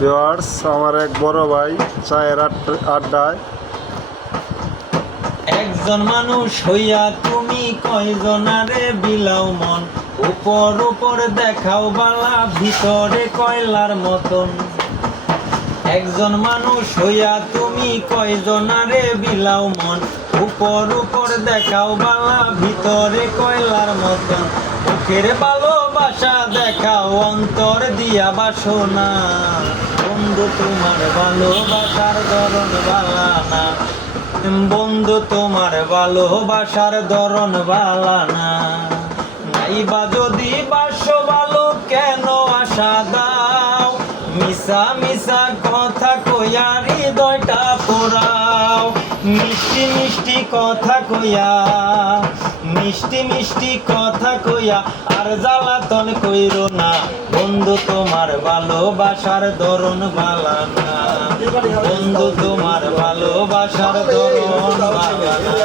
Viewers, আমার এক বড় ভাই চায়ের আড্ডায়। একজন মানুষ হইয়া তুমি কয়জনারে বিলাও মন, উপর উপর দেখাও বালা, ভিতরে কয়লার মতন। একজন মানুষ হইয়া তুমি কয়জনারে বিলাও মন, উপর উপর দেখাও বালা, ভিতরে কয়লার মতন। মুখের ভালোবাসা দেখাও, অন্তর দিয়া বাসনা। বন্ধু তোমার ভালোবাসার ধরন বালা না, বন্ধু তোমার ভালোবাসার ধরন বালা না। নাইবা যদি বাসো ভালো কেন আশা দাও, মিশা মিশা কথা কইয়া হৃদয়টা পোড়াও। মিষ্টি মিষ্টি কথা কইয়া, মিষ্টি মিষ্টি কথা কইয়া আর জ্বালাতন কইরো না। বন্ধু তোমার ভালোবাসার ধরন বালা না, বন্ধু তোমার ভালোবাসার ধরন বালা না।